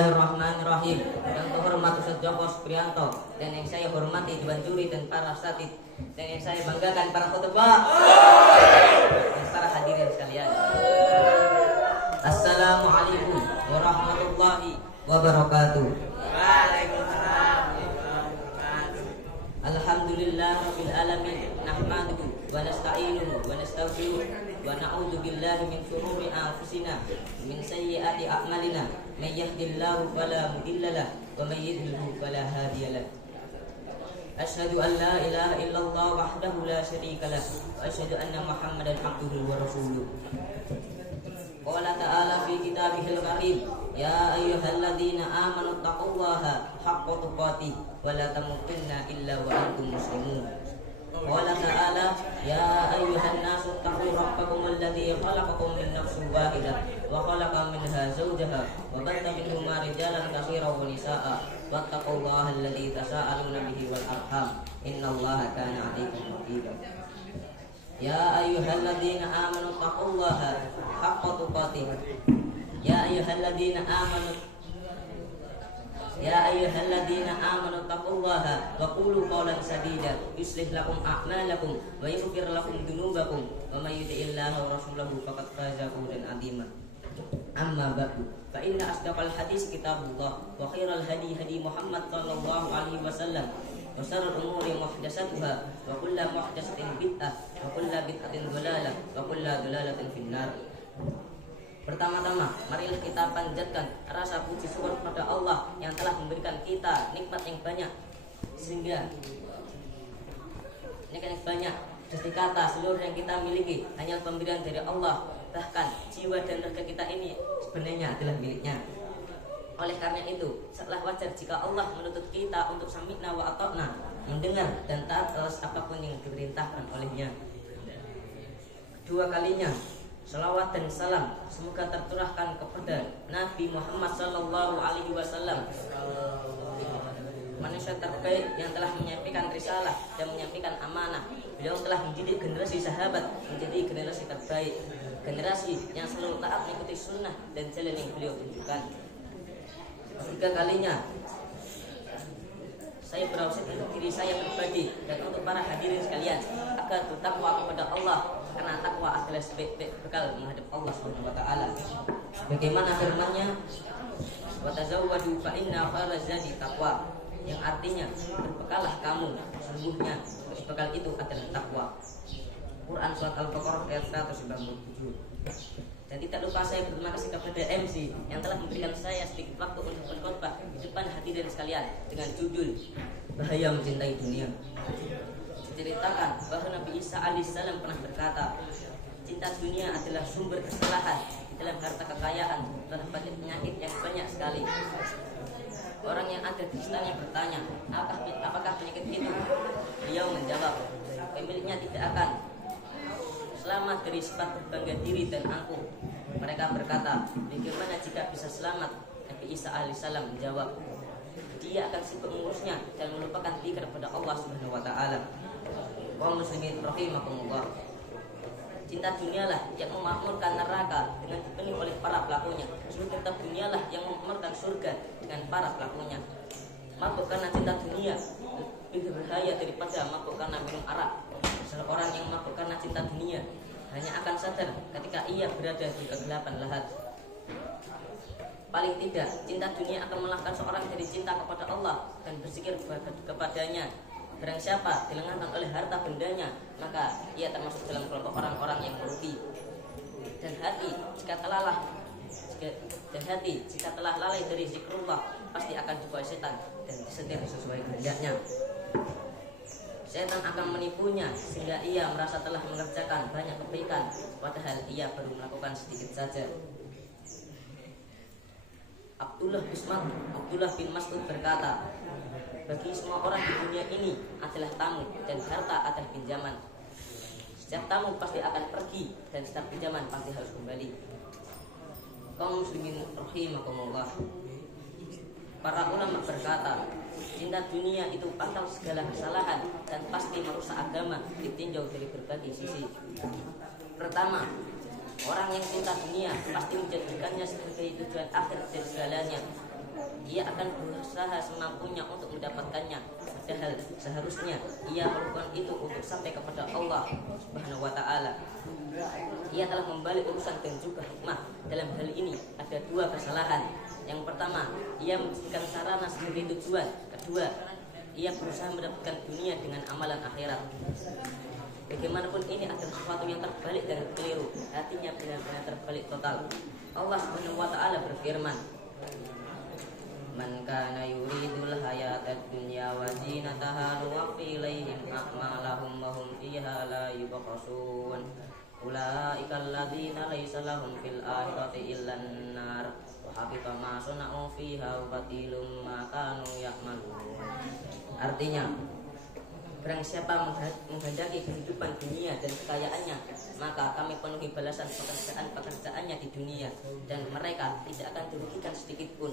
Bismillahirrahmanirrahim. Yang terhormat Ustaz Joko Supriyanto dan yang saya hormati Dewan Juri dan para asatidz dan yang saya banggakan para khutbah dan para hadirin sekalian. Assalamualaikum warahmatullahi wabarakatuh. Waalaikumsalam. Alhamdulillah rabbil alamin. Nahmaduhu wa nasta'inuhu wa nastaghfiruh wa na'udzu billahi min shururi anfusina min sayyiati a'malina. May yahdihillahu fala mudilla lahu wa may yudlil fala hadiya lahu. Asyhadu an la ilaha illallah wahdahu la syarika lahu wa asyhadu anna Muhammadan abduhu wa rasuluh. Qala ta'ala fi kitabihil karim, ya ayyuhalladzina amanu taqullaha haqqa tuqatih wa la tamutunna illa wa antum muslimun. Qala ta'ala, ya ayyuhan nasu taqu rabbakum alladzi khalaqakum min nafsin wahidah wa khalaqa minha zawjaha wa batha minhuma rijalan katsiran wa nisaa'a wattaqullaha alladzi tasaaluna bihi wal arham innallaha kana 'alaykum raqiba. Ya ayyuhalladzina amanu taqullaha haqqa tuqatih. Ya ayyuhalladzina amanu taqullaha wa qulu qawlan sadida yuslih lakum a'malakum wa yaghfir lakum dhunubakum wa may yuti'illaha wa rasulahu faqad faza fawzan 'azima. Amma ba'du, fa inna asdaqal hadis kitabullah wa khairal hadi hadi Muhammad sallallahu alaihi wasallam wa syarrul umuri muhdatsatuha wa kullu muhdatsatin bid'ah wa kullu bid'atin dhalalah wa kullu dhalalatin finnar. Pertama-tama, marilah kita panjatkan rasa puji syukur kepada Allah yang telah memberikan kita nikmat yang banyak, sehingga nikmat yang banyak jadi kata seluruh yang kita miliki hanya pemberian dari Allah. Bahkan jiwa dan raga kita ini sebenarnya adalah miliknya. Oleh karena itu, setelah wajar jika Allah menuntut kita untuk sami'na wa ata'na, mendengar dan taat atas apapun yang diperintahkan olehnya. Kedua kalinya, salawat dan salam semoga tercurahkan kepada Nabi Muhammad sallallahu alaihi wasallam, manusia terbaik yang telah menyampaikan risalah dan menyampaikan amanah. Beliau telah mendidik generasi sahabat menjadi generasi terbaik, generasi yang selalu taat mengikuti sunnah dan jalan yang beliau tunjukkan. Ketiga kalinya, saya berwasiat untuk diri saya pribadi dan untuk para hadirin sekalian agar bertakwa kepada Allah, karena takwa adalah sebaik-baik bekal menghadap Allah Subhanahu wa taala. Bagaimana firman-Nya? Wa tazawwadu fa inna khairaz zadi taqwa, yang artinya berbekalah kamu, sesungguhnya bekal itu adalah takwa. Quran surat Al-Baqarah ayat 197. Dan tidak lupa saya berterima kasih kepada MC yang telah memberikan saya sedikit waktu untuk berkhutbah di depan hadirin sekalian dengan judul Bahaya Mencintai Dunia. Diceritakan bahwa Nabi Isa alaihissalam pernah berkata, cinta dunia adalah sumber kesalahan. Dalam harta kekayaan terdapat penyakit yang banyak sekali. Orang yang ada di sekitarnya bertanya, apakah penyakit itu? Beliau menjawab, pemiliknya tidak akan selamat dari sifat berbangga diri dan angkuh. Mereka berkata, bagaimana jika bisa selamat? Nabi Isa alaihissalam menjawab, dia akan sibuk mengurusnya dan melupakan zikir kepada Allah Subhanahu wa taala. Kaum muslimin rahimakumullah. Cinta dunialah yang memakmurkan neraka dengan dipenuhi oleh para pelakunya. Surga dunialah yang memakmurkan surga dengan para pelakunya. Mabuk karena cinta dunia lebih berbahaya daripada mabuk karena minum arak. Seorang yang mabuk karena cinta dunia hanya akan sadar ketika ia berada di kegelapan lahat. Paling tidak, cinta dunia akan melangkah seorang dari cinta kepada Allah dan berzikir kepadanya. Barang siapa dilengahkan oleh harta bendanya, maka ia termasuk dalam kelompok orang-orang yang merugi. Dan hati jika telah lalai dari zikrullah, pasti akan dibawa setan dan disetir sesuai kehendaknya. Setan akan menipunya sehingga ia merasa telah mengerjakan banyak kebaikan, padahal ia baru melakukan sedikit saja. Abdullah bin Mas'ud berkata, bagi semua orang di dunia ini adalah tamu dan harta adalah pinjaman. Setiap tamu pasti akan pergi dan setiap pinjaman pasti harus kembali. Kaum muslimin rahimakumullah. Para ulama berkata, cinta dunia itu pangkal segala kesalahan dan pasti merusak agama ditinjau dari berbagai sisi. Pertama, orang yang cinta dunia pasti menjadikannya sebagai tujuan akhir dari segalanya. ia akan berusaha semampunya untuk mendapatkannya, padahal seharusnya ia melakukan itu untuk sampai kepada Allah Subhanahu wa Ta'ala. Ia telah membalik urusan dan juga hikmah. Dalam hal ini ada dua kesalahan. Yang pertama, ia menjadikan sarana sebagai tujuan. Kedua, ia berusaha mendapatkan dunia dengan amalan akhirat. Bagaimanapun ini adalah sesuatu yang terbalik dan keliru, artinya benar-benar terbalik total. Allah Subhanahu wa Ta'ala berfirman, "Man kana yuridul hayatad dunya wa zinataha nuwaffi ilaihim a'malahum wa hum fiha la yubkhasun. Ulaika alladzina laysa lahum fil akhirati illan nar wa habita ma sana'u fiha wa batilum ma kanu ya'malun." Artinya, barang siapa menghendaki kehidupan dunia dan kekayaannya, maka kami penuhi balasan pekerjaannya di dunia, dan mereka tidak akan dirugikan sedikit pun.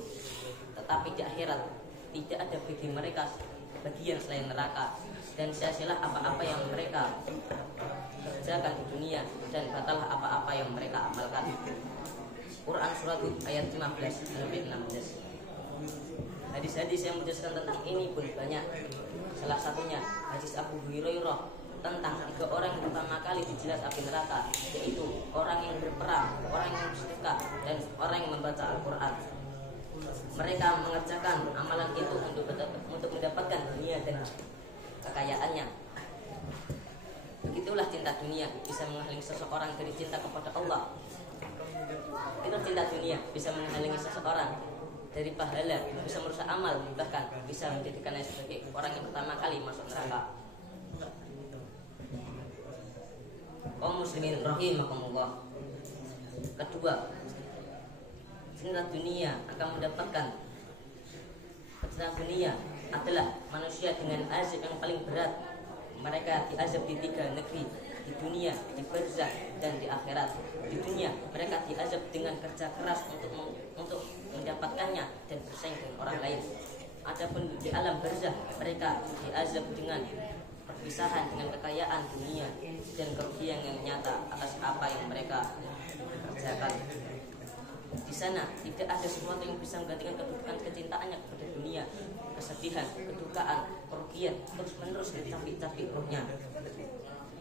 Tetapi di akhirat tidak ada bagi mereka bagian selain neraka, dan sia-sialah apa-apa yang mereka kerjakan di dunia, dan batallah apa-apa yang mereka amalkan. Quran Surat Hud ayat 15-16. Hadis-hadis yang menjelaskan tentang ini pun banyak. Salah satunya hadis Abu Hurairah tentang 3 orang yang pertama kali dijilat api neraka, yaitu orang yang berperang, orang yang bersedekah, dan orang yang membaca Al-Quran. Mereka mengerjakan amalan itu untuk mendapatkan dunia dan kekayaannya. Begitulah cinta dunia bisa menghalangi seseorang dari cinta kepada Allah. Itu cinta dunia bisa menghalangi seseorang dari pahala, bisa merusak amal, bahkan bisa menjadikannya sebagai orang yang pertama kali masuk neraka. Kaum muslimin rahimakumullah. Kedua, cinta dunia akan mendapatkan cinta dunia adalah manusia dengan azab yang paling berat. Mereka diazab di 3 negeri, di dunia, di barzakh, dan di akhirat. Di dunia mereka diazab dengan kerja keras untuk mendapatkannya dan bersaing dengan orang lain. Adapun di alam barzakh mereka diazab dengan perpisahan, dengan kekayaan dunia dan kerugian yang nyata atas apa yang mereka kerjakan. Di sana tidak ada sesuatu yang bisa menggantikan kedudukan kecintaannya kepada dunia. Kesedihan, kedukaan, kerugian terus-menerus dicapik-capik rohnya.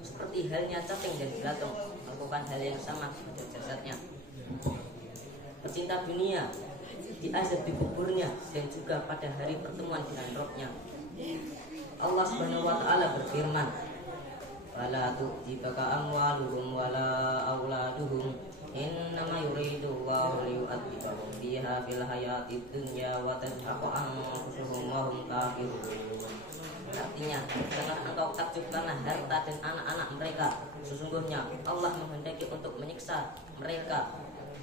Seperti halnya caping dan belatung melakukan hal yang sama pada jasadnya. Pecinta dunia diazab di kuburnya dan juga pada hari pertemuan dengan rohnya. Allah Subhanahu wa Ta'ala berfirman, "Fala tu'jibaka amwaluhum wala auladuhum innama yuridullahu liyu'adzibahum biha fil hayatid dunya wa tazhaqa anfusuhum wa hum kafirun." Artinya, jangan engkau takjub karena harta dan anak-anak mereka. Sesungguhnya Allah menghendaki untuk menyiksa mereka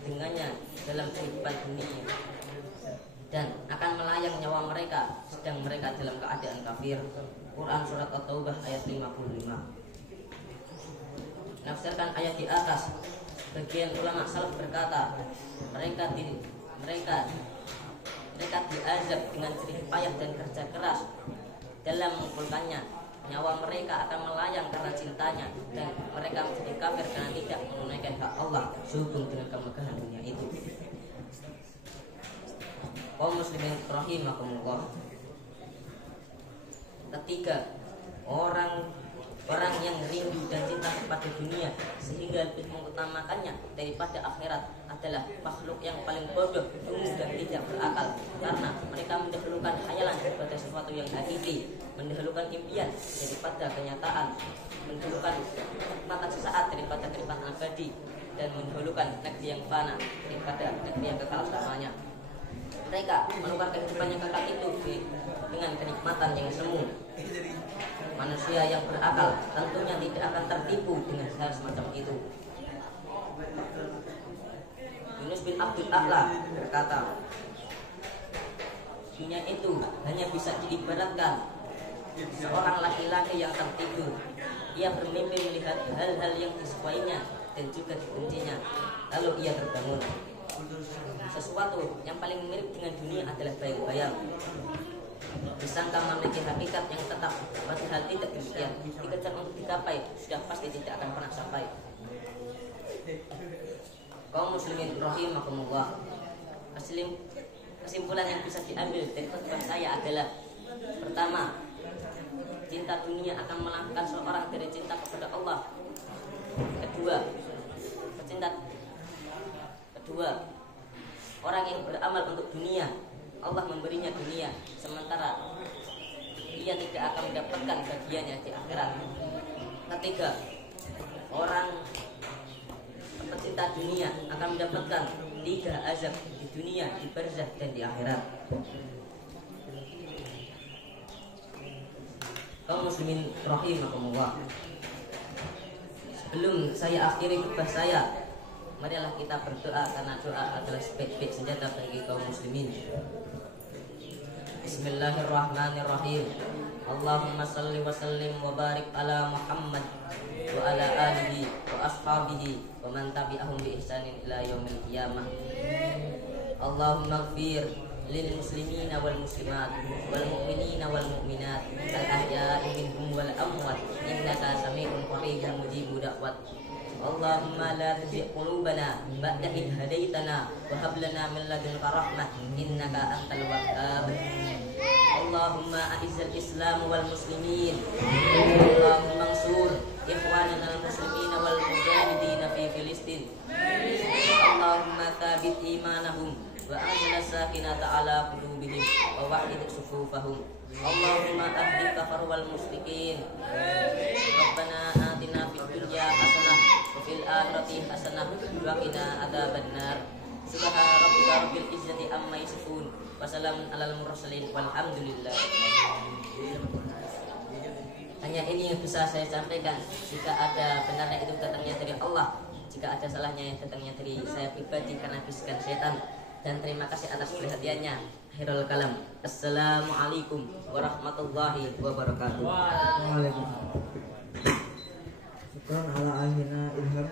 dengannya dalam kehidupan dunia, dan akan melayang nyawa mereka sedang mereka dalam keadaan kafir. Quran Surat At-Taubah ayat 55. Menafsirkan ayat di atas, bagian ulama salaf berkata, mereka diazab dengan jerih payah dan kerja keras dalam mengumpulkannya. Nyawa mereka akan melayang karena cintanya, dan mereka menjadi kafir karena tidak menunaikan hak Allah sehubung dengan kemegahan dunia itu. Kaum muslimin rahimakumullah. Ketiga, orang yang rindu dan cinta kepada dunia sehingga lebih mengutamakannya daripada akhirat adalah makhluk yang paling bodoh, dungu, dan tidak berakal, karena mereka mendahulukan khayalan daripada sesuatu yang hakiki, mendahulukan impian daripada kenyataan, mendahulukan kenikmatan sesaat daripada kenikmatan abadi, dan mendahulukan negeri yang fana daripada negeri yang kekal selamanya. Mereka menukar kehidupan yang kekal itu dengan kenikmatan yang semu. Manusia yang berakal tentunya tidak akan tertipu dengan hal semacam itu. Yunus bin Abdul A'la berkata, dunia itu hanya bisa diibaratkan seorang laki-laki yang tertidur. Ia bermimpi melihat hal-hal yang disukainya dan juga dibencinya, lalu ia terbangun. Sesuatu yang paling mirip dengan dunia adalah bayang-bayang. Disangka memiliki hakikat yang tetap, padahal tidak demikian. Dikejar untuk digapai, sudah pasti tidak akan pernah sampai. Kaum muslimin rahimakumullah. kesimpulan yang bisa diambil dari khutbah saya adalah: pertama, cinta dunia akan melangkahkan seorang dari cinta kepada Allah. Kedua, orang yang beramal untuk dunia, Allah memberinya dunia, sementara ia tidak akan mendapatkan bagiannya di akhirat. Ketiga, orang pecinta dunia akan mendapatkan 3 azab di dunia, di barzakh dan di akhirat. Kaum muslimin rahimakumullah, sebelum saya akhiri khutbah saya, marilah kita berdoa, karena doa adalah sebaik-baik senjata bagi kaum muslimin. Bismillahirrahmanirrahim. Allahumma salli wa sallim wa barik ala Muhammad wa ala alihi wa ashabihi wa man tabi'ahum bi ihsanin ila yaumil qiyamah. Allahumma ighfir lil muslimina wal muslimat wal mu'minina wal mu'minat al ahya'i minhum wal amwat innaka sami'un qaribun mujibud da'wat. Allahumma la tuzigh qulubana ba'da idh hadaitana wa hab lana min ladunka rahmah innaka antal wahhab. Allahumma a'izzal islam wal muslimin. Allahumma ansur ikhwanana al muslimina wal mujahidina fi Filistin. Allahumma thabit imanahum wa anzil sakinata ala qulubihim wa wahid sufufahum. Allahumma ahdi kafar wal musyrikin. Rabbana atina fid dunya hasanah wa fil akhirati hasanah wa qina adzabannar. Subhana rabbika rabbil izzati amma yasifun wa salamun alal mursalin walhamdulillah. Hanya ini yang bisa saya sampaikan. Jika ada benarnya itu datangnya dari Allah, jika ada salahnya yang datangnya dari saya pribadi karena bisikan setan. Dan terima kasih atas perhatiannya. Akhirul kalam. Assalamualaikum warahmatullahi wabarakatuh. Waalaikumsalam. Syukran ala ahina ilham.